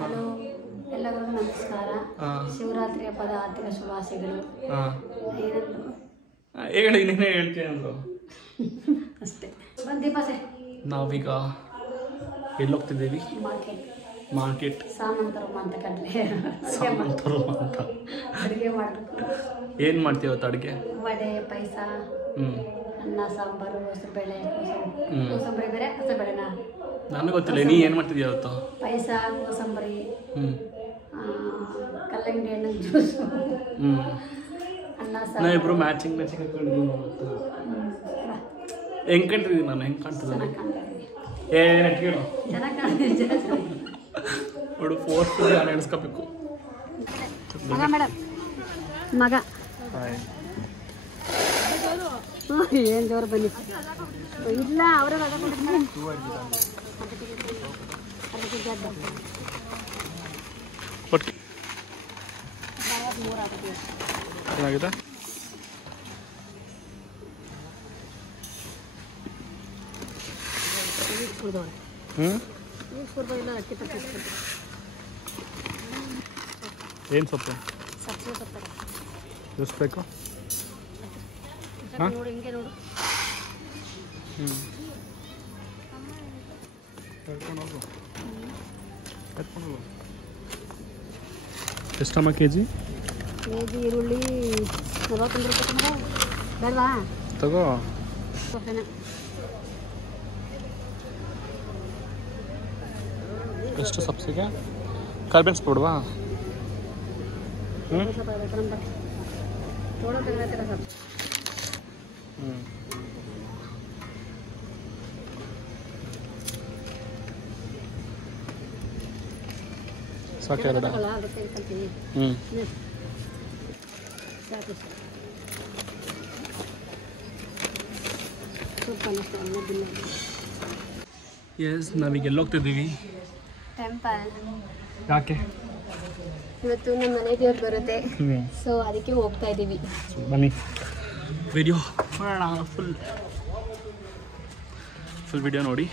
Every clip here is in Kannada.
ಹಲೋ ಎಲ್ಲರಿಗೂ ನಮಸ್ಕಾರ. ಶಿವರಾತ್ರಿ ಹಬ್ಬದ ಆರ್ಥಿಕ ಶುಭಾಶಯಗಳು. ಹೇಳಿ ಹೇಳ್ತೀನಿ ಅಂದ್ರು ಅಷ್ಟೇ. ಬಂದೀಪಾಸೆ ನಾವೀಗ ಎಲ್ಲಿ ಹೋಗ್ತಿದ್ದೀವಿ? ಮಾರ್ಕೆಟ್. ಸಾಮಾನು ತರಮ್ಮ ಅಂತ ಕಡ್ಲೆ ಅಂತ ಅಡುಗೆ ಮಾಡಬೇಕು. ಏನು ಮಾಡ್ತೀವಿ ಅವತ್ತು ಅಡುಗೆ? ವಡೆ, ಪಾಯಸ, ಅನ್ನ, ಸಾಂಬಾರು, ಹೆಸರುಬೇಳೆ, ಕೋಸಂಬರಿ. ಬೇರೆ ಹೆಸರುಬೇಳೆನಾ? ನನಗೆ ಗೊತ್ತಿಲ್ಲ. ನೀ ಏನು ಮಾಡ್ತಿದ್ದೀಯ ಅವತ್ತು? ಪಾಯಸ, ಕೋಸಂಬರಿ, ಕಲ್ಲಂಗಡಿ ಹಣ್ಣು ಜ್ಯೂಸು, ಅನ್ನ, ಸಾಂಬಾರು. ನಾವಿಬ್ರು ಮ್ಯಾಚಿಂಗ್ ಹಾಕೊಂಡಿದ್ದೀವಿ. ಹೆಂಗೆ ಕಾಣ್ತಿದ್ದೀವಿ ನಾನು? ಹೆಂಗೆ ಕಾಣ್ತಿದ್ದೆ? ನೆಟ್ಗೇಳು ಚೆನ್ನಾಗಿ ಕಾಣ್ತಿದ್ದೀವಿ. ನೋಡು, ಫೋರ್ತ್ ನಾನು ಎಣಿಸ್ಕೋಬೇಕು. ಮಗ ಮೇಡಮ್, ಮಗ ಏನು ಜೋರು ಬನ್ನಿ. ಇಲ್ಲ ಅವರೇ ಏನಾಗಿದೆ? ಏನು ಸೊಪ್ಪು? ಎಷ್ಟು ಬೇಕು? ನೋಡು, ಹಿಂಗೆ ನೋಡು. ಎಷ್ಟಮ್ಮ ಕೆಜಿ? ಕೆಜಿ ಈರುಳ್ಳಿ 41 ರೂಪಾಯಿ. ಬೇಡವಾ? ತಗೋ. ಎಷ್ಟು ಸಬ್ಸಿಗೆ? ಕರ್ಬೇನ್ಸ್ ಕೊಡುವಾ? ಸಾಕೆರಡ? ಎಸ್, ನಾವೀಗ ಎಲ್ಲಿ ಹೋಗ್ತಿದ್ದೀವಿ? ಟೆಂಪಲ್. ಯಾಕೆ? ಇವತ್ತು ನಮ್ಮ ಮನೆ ದೇವ್ರು ಬರುತ್ತೆ, ಸೊ ಅದಕ್ಕೆ ಹೋಗ್ತಾ ಇದ್ದೀವಿ. ಬನ್ನಿ ವಿಡಿಯೋ ಮಾಡೋಣ. ಫುಲ್ ವಿಡಿಯೋ ನೋಡಿ.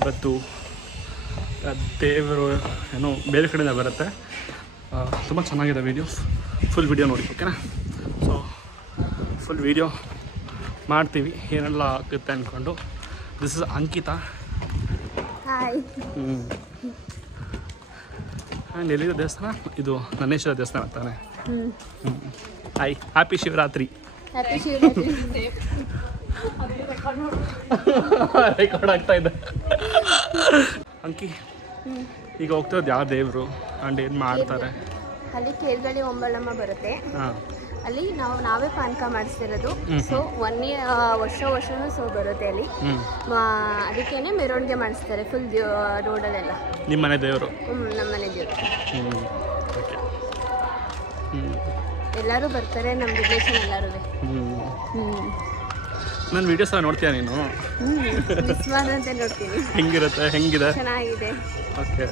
ಇವತ್ತು ದೇವರು ಏನೋ ಬೇರೆ ಕಡೆಯಿಂದ ಬರುತ್ತೆ. ತುಂಬ ಚೆನ್ನಾಗಿದೆ ವೀಡಿಯೋಸ್. ಫುಲ್ ವಿಡಿಯೋ ನೋಡಿ, ಓಕೆನಾ? ಸೊ ಫುಲ್ ವಿಡಿಯೋ ಮಾಡ್ತೀವಿ, ಏನೆಲ್ಲ ಆಗುತ್ತೆ ಅಂದ್ಕೊಂಡು. This is Ankita. Hi. And ಎಲ್ಲಿದೆ ದೇವಸ್ಥಾನ? ಇದು ನನ್ನೇಶ್ವರ ದೇವಸ್ಥಾನ ತಾನೆ. Hi, happy Shivaratri. Happy Shivaratri. Record ಆಗ್ತಾ ಇದೆ. ಅಂಕಿ, ಈಗ ಹೋಗ್ತಿರೋದು ಯಾವ ದೇವರು ಆ್ಯಂಡ್ ಏನು ಮಾಡ್ತಾರೆ? ಅಲ್ಲಿ ಕೇರ್ಗಳಿ ಒಂಬಳಮ್ಮ ಬರುತ್ತೆ. ಅಲ್ಲಿ ನಾವೇ ಪಾನಕ ಮಾಡಿಸ್ತಿರೋದು. ಸೊ ವರ್ಷನೂ ಸೊ ಬರುತ್ತೆ ಅಲ್ಲಿ. ಅದಕ್ಕೇನೆ ಮೆರವಣಿಗೆ ಮಾಡಿಸ್ತಾರೆ ಫುಲ್ ರೋಡಲ್ಲೆಲ್ಲ. ನಿಮ್ಮ ಮನೆ ದೇವರು? ನಮ್ಮ ಮನೆ ದೇವರು. ಎಲ್ಲರೂ ಬರ್ತಾರೆ, ನಮ್ಮ ರಿಲೇಷನ್ ಎಲ್ಲರೂ. ನನ್ನ ವೀಡಿಯೋಸ್ ಎಲ್ಲ ನೋಡ್ತೀಯ ನೀನು? ಮಿಸ್ ಮಾಡದಂತೆ ನೋಡ್ತೀನಿ. ಹೆಂಗಿರುತ್ತೆ? ಹೆಂಗಿದೆ? ಚೆನ್ನಾಗಿದೆ. ಓಕೆ.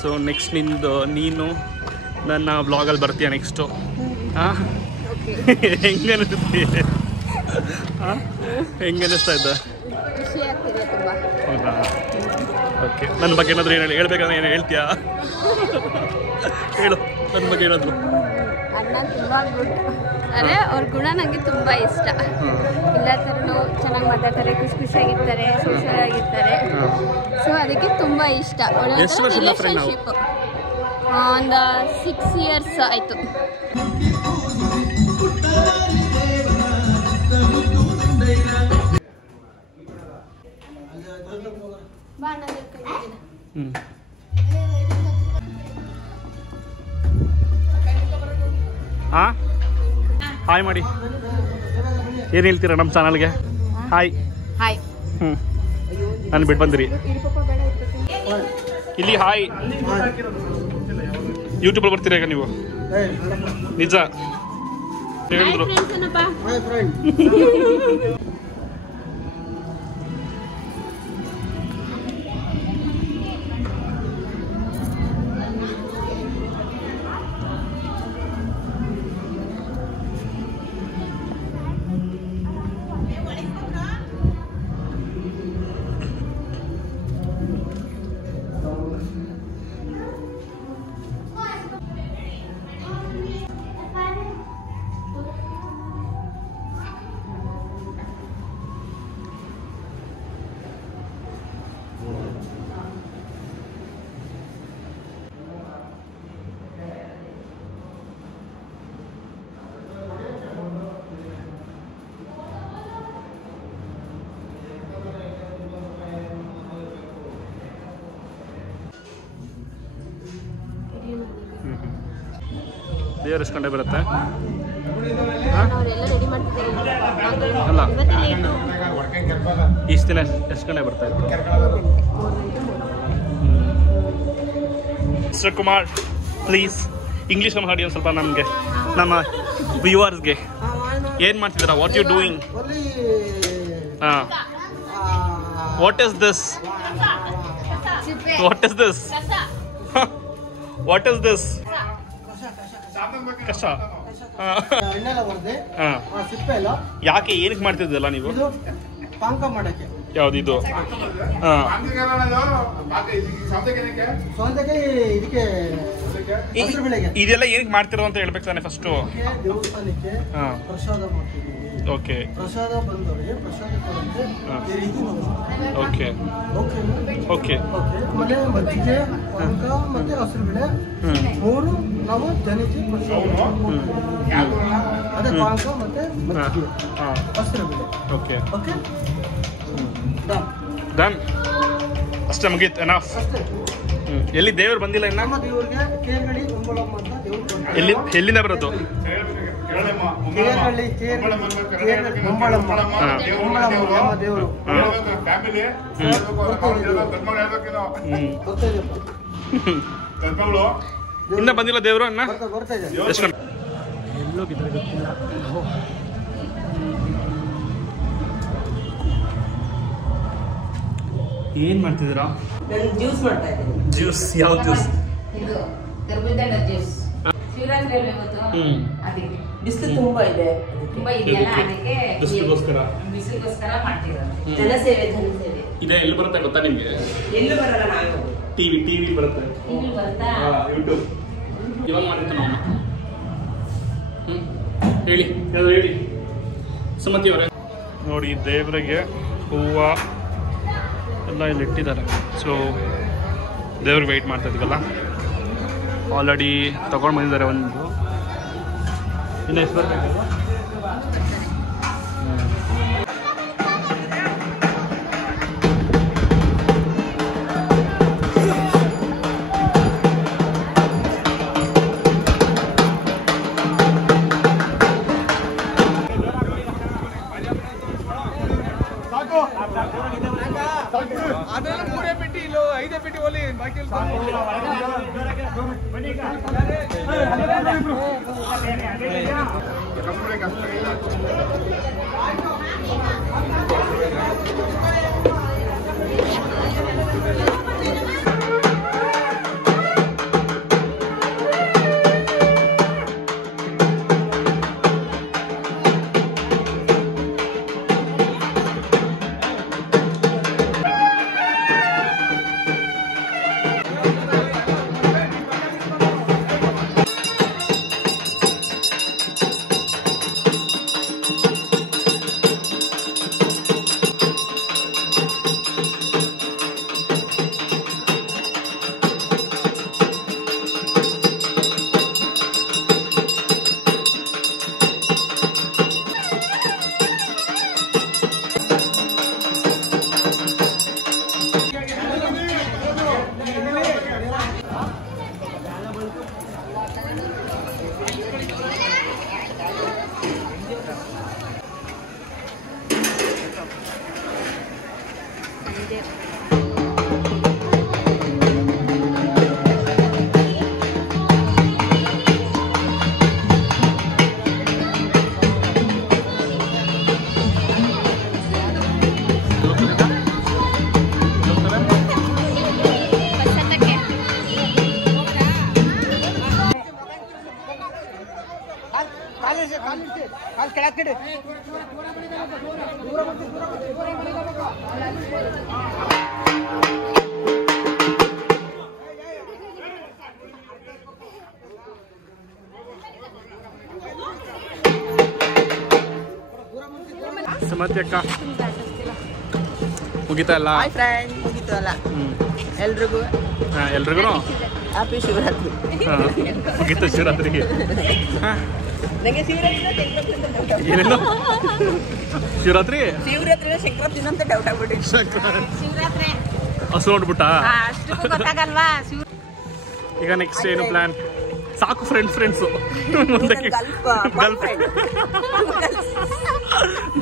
ಸೊ ನೆಕ್ಸ್ಟ್ ನೀನು ನನ್ನ ವ್ಲಾಗಲ್ಲಿ ಬರ್ತೀಯ ನೆಕ್ಸ್ಟು? ಹಾಂ, ಹೆಂಗೆ ಅನಿಸ್ತೀಯ? ಹಾಂ, ಹೆಂಗೆ ಅನ್ನಿಸ್ತಾ ಇದ್ದ? ಖುಷಿ ಆಗ್ತಿದೆ ತುಂಬ. ಹೌದಾ? ಓಕೆ. ನನ್ನ ಬಗ್ಗೆ ಏನಾದರೂ ಏನು ಹೇಳ್ಬೇಕಂದ್ರೆ ಏನು ಹೇಳ್ತೀಯಾ? ಹೇಳು, ನನ್ನ ಬಗ್ಗೆ ಏನಾದರೂ. ಅಣ್ಣ ತುಂಬ ಗುಡ್. ಅಂದರೆ ಅವ್ರ ಗುಣ ನನಗೆ ತುಂಬ ಇಷ್ಟ. ಎಲ್ಲ ಥರನೂ ಚೆನ್ನಾಗಿ ಮಾತಾಡ್ತಾರೆ, ಖುಷಿಯಾಗಿರ್ತಾರೆ, ಸೋಷಿಯಲಾಗಿರ್ತಾರೆ. ಸೊ ಅದಕ್ಕೆ ತುಂಬ ಇಷ್ಟ. ರಿಲೇಷನ್ಶಿಪ್ ಒಂದು 6 years ಆಯಿತು. ಹಾಂ, ಹಾಯ್ ಮಾಡಿ. ಏನು ಹೇಳ್ತೀರಾ ನಮ್ಮ ಚಾನಲ್ಗೆ? ಹಾಯ್. ಹಾಯ್. ನಾನು ಬಿಟ್ಟು ಬಂದಿರಿ ಇಲ್ಲಿ. ಹಾಯ್. ಯೂಟ್ಯೂಬಲ್ಲಿ ಬರ್ತೀರಾ ಈಗ ನೀವು? ನಿಜ ಹೇಳಿದ್ರು. ದೇವ್ರು ಎಷ್ಟು ಗಂಟೆ ಬರುತ್ತೆ? ಅವರೆಲ್ಲ ರೆಡಿ ಮಾಡ್ತಿದ್ದಾರೆ. ಅಲ್ಲ, ಇವತ್ತೇ ಲೇಟು. ಇಷ್ಟು ದಿನ ಎಷ್ಟು ಗಂಟೆ ಬರ್ತಾ ಇತ್ತು? ಮಿಸ್ಟರ್ ಕುಮಾರ್, ಪ್ಲೀಸ್ ಇಂಗ್ಲೀಷ್ ಮಾತಾಡಿ ಒಂದು ಸ್ವಲ್ಪ ನಮಗೆ, ನಮ್ಮ ವ್ಯೂವರ್ಸ್ಗೆ. ಏನು ಮಾಡ್ತಿದ್ದೀರಾ? What you doing? ಹಾಂ, what is this? What is this? What is this? ಕಷ. ಯಾಕೆ ಏನಕ್ಕೆ ಮಾಡ್ತಿದ್ದಲ್ಲ ನೀವು? ಪಾನಕ ಮಾಡಕ್ಕೆ. ಯಾವ್ದು ಇದು? ಹಾಂ, ಇದೆಲ್ಲ ಏನಕ್ಕೆ ಮಾಡ್ತಿರೋ ಅಂತ ಹೇಳ್ಬೇಕು ತಾನೆ ಫಸ್ಟು. ದೇವಸ್ಥಾನಕ್ಕೆ ಹಾಂ, ಪ್ರಸಾದ ಮಾಡ್ತೀವಿ. ಓಕೆ, ಪ್ರಸಾದ ಬಂದವರಿಗೆ ಪ್ರಸಾದ ಕೊಡುತ್ತೆ. Okay okay. ಆಮೇಲೆ ಮಜ್ಜಿಗೆ, ಪಾನಕ ಮತ್ತೆ ಹಸಿರು ಬೇಳೆ ಮೂರು ನಾವು ಜನಕ್ಕೆ ಅದೇ ಪಾನಕ ಮತ್ತೆ ಮಜ್ಜಿಗೆ ಹಸಿರು ಬೇಳೆ. Okay okay done. ಅಷ್ಟೇ ಮುಗೀತು, ಎನಫ್. ಎಲ್ಲಿ ದೇವ್ರು ಬಂದಿಲ್ಲ ಇನ್ನ? ನಮ್ಮ ದೇವ್ರಿಗೆ ಕೇರ್ಗಳಿ ಕುಂಬಳಮ್ಮ ಅಂತ ದೇವ್ರು. ಎಲ್ಲಿಂದ ಬರೋದು? ಕೇರ್ಗಳಿ ಕುಂಬಳಮ್ಮ ನಮ್ಮ ದೇವರು. ಇನ್ನ ಬಂದಿಲ್ಲ ದೇವರು ಅನ್ನ? ಬರ್ತಾ ಇದೆ. ಎಷ್ಟು ಗಂಟೆ? ಎಲ್ಲೋಗಿದ್ರೆ ಗೊತ್ತಿಲ್ಲ. ಏನ್ ಮಾಡ್ತಿದ್ದೀರಾ? ಜ್ಯೂಸ್ ಮಾಡ್ತಾ ಇದ್ದೀನಿ. ಜ್ಯೂಸ್? ಯಾವ ಜ್ಯೂಸ್? ಇದು ಕರ್ಬೂಜದ ಜ್ಯೂಸ್. ಶಿವರಾತ್ರಿ ಅದಕ್ಕೆ ಬಿಸಿಲು ತುಂಬಾ ಇದೆ, ತುಂಬಾ ಇದೆಯಲ್ಲ, ಅದಕ್ಕೆ ಬಿಸಿಲಿಗೋಸ್ಕರ ಮಾಡ್ತಿರೋದು. ಜನಸೇವೆ ಇದೇ ಎಲ್ಲಿ ಬರುತ್ತೆ ಗೊತ್ತಾ ನಿಮ್ಗೆ? ಎಲ್ಲೂ ಬರಲ್ಲ, ನಾವು ಟಿವಿ ಬರುತ್ತೆ, ಬರ್ತಾ ಯೂಟ್ಯೂಬ್. ಇವಾಗ ಮಾಡಿತ್ತು ನಾವು. ಹೇಳಿ, ಯಾವ್ದು ಹೇಳಿ ಸುಮತಿ ಅವರೇ. ನೋಡಿ, ದೇವರಿಗೆ ಹೂವು ಎಲ್ಲ ಇಲ್ಲಿ ಇಟ್ಟಿದ್ದಾರೆ. ಸೊ ದೇವ್ರಿಗೆ ವೆಯ್ಟ್ ಮಾಡ್ತಾ ಇದ್ದೀವಲ್ಲ, ಆಲ್ರೆಡಿ ತೊಗೊಂಡು ಬಂದಿದ್ದಾರೆ ಒಂದು. ಇನ್ನು ಎಷ್ಟು ಬರ್ಬೇಕಲ್ವ? ಅದೆಲ್ಲ 3 ಪೆಟ್ಟಿ ಇಲ್ಲ 5 ಪೆಟ್ಟಿ ಒಲಿ ಬಾಕಿ ಸುಮತಿ ಅಕ್ಕ ಮುಗಿತಾ ಇಲ್ಲ? ಮುಗಿತು ಅಲ್ಲ ಎಲ್ರಿಗೂ. ಎಲ್ರಿಗೂ ಹ್ಯಾಪಿ ಶಿವರಾತ್ರಿ. ಮುಗೀತು ಶಿವರಾತ್ರಿಗೆ. ನಂಗೆ ಏನೇನು ಶಿವರಾತ್ರಿ ಸಂಕ್ರಾಂತಿ ಅಂತ ಡೌಟ್ ಆಗ್ಬಿಟ್ಟು ಹಸು ನೋಡ್ಬಿಟ್ಟ. ಅಷ್ಟಕ್ಕೂ ಗೊತ್ತಾಗಲ್ವಾ. ಈಗ ನೆಕ್ಸ್ಟ್ ಏನು ಪ್ಲಾನ್? ಸಾಕು ಫ್ರೆಂಡ್ಸು ಮುಂದಕ್ಕೆ ಗರ್ಲ್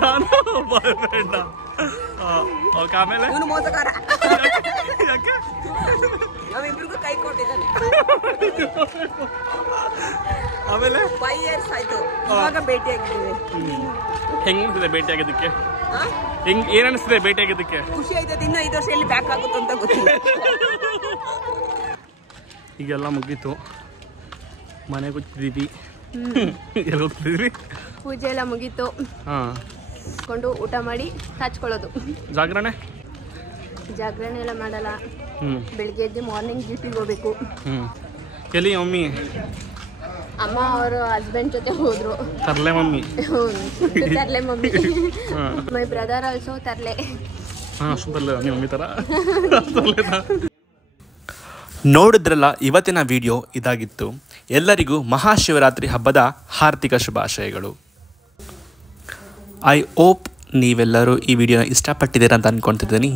ನಾನು ಬಾಯ್ ಫ್ರೆಂಡ. ಓಕೆ, ಆಮೇಲೆ ಯಾಕೆ ನಾವಿಬ್ರಿಗೂ ಕೈ ಕೊಟ್ಟಿದ್ದಾನೆ. ಆಮೇಲೆ 5 years ಆಯ್ತು ಇವಾಗ ಭೇಟಿಯಾಗಿದ್ದೀವಿ. ಹೆಂಗಿದೆ ಭೇಟಿ ಆಗಿದ್ದಕ್ಕೆ? ಏನ್ ಅನಿಸ್ತಿದೆ ಭೇಟಿ ಆಗಿದ್ದಕ್ಕೆ? ಖುಷಿ ಆಯ್ತದೆ. ಇನ್ನು 5 ವರ್ಷ ಎಲ್ಲಿ ಬ್ಯಾಕ್ ಆಗುತ್ತೋ ಅಂತ ಗೊತ್ತಿಲ್ಲ. ಈಗೆಲ್ಲ ಮುಗೀತು, ಮನೆಗೆ ಕೂತಿದ್ದೀವಿ. ಎಲ್ಲ ಕೂತಿದ್ವಿ, ಪೂಜೆ ಎಲ್ಲ ಮುಗೀತು. ಹಾಂ, ಕೊಂಡು ಊಟ ಮಾಡಿ ಹಚ್ಕೊಳ್ಳೋದು. ಜಾಗರಣೆ ಎಲ್ಲ ಮಾಡಲ್ಲ. ಬೆಳಿಗ್ಗೆ ಎದ್ದು ಮಾರ್ನಿಂಗ್ ಡ್ಯೂಟಿಗೆ ಹೋಗ್ಬೇಕು. ಎಲ್ಲಿ ಮಮ್ಮಿ? ಅಮ್ಮ ಅವರು ಹಸ್ಬೆಂಡ್ ಜೊತೆ ಹೋದ್ರು. ತರ್ಲೆ ಮಮ್ಮಿ. ತರ್ಲೆ ಮಮ್ಮಿ. ಮೈ ಬ್ರದರ್ ಆಲ್ಸೋ ತರ್ಲೆ. ಹಾಂ, ಅಷ್ಟು ತರ್ಲೆ ನಿಮ್ಮ ಮಮ್ಮಿ ಥರ. ನೋಡಿದ್ರಲ್ಲ, ಇವತ್ತಿನ ವಿಡಿಯೋ ಇದಾಗಿತ್ತು. ಎಲ್ಲರಿಗೂ ಮಹಾಶಿವರಾತ್ರಿ ಹಬ್ಬದ ಹಾರ್ದಿಕ ಶುಭಾಶಯಗಳು. ಐ ಹೋಪ್ ನೀವೆಲ್ಲರೂ ಈ ವಿಡಿಯೋನ ಇಷ್ಟಪಟ್ಟಿದ್ದೀರ ಅಂತ ಅಂದ್ಕೊತಿದ್ದೀನಿ.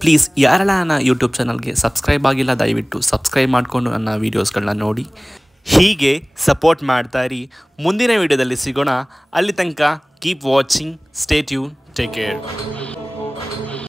ಪ್ಲೀಸ್ ಯಾರೆಲ್ಲ ನನ್ನ ಯೂಟ್ಯೂಬ್ ಚಾನಲ್ಗೆ ಸಬ್ಸ್ಕ್ರೈಬ್ ಆಗಿಲ್ಲ, ದಯವಿಟ್ಟು ಸಬ್ಸ್ಕ್ರೈಬ್ ಮಾಡಿಕೊಂಡು ನನ್ನ ವೀಡಿಯೋಸ್ಗಳನ್ನ ನೋಡಿ. ಹೀಗೆ ಸಪೋರ್ಟ್ ಮಾಡ್ತಾ ಇರಿ. ಮುಂದಿನ ವಿಡಿಯೋದಲ್ಲಿ ಸಿಗೋಣ. ಅಲ್ಲಿ ತನಕ keep watching, stay tune, take care.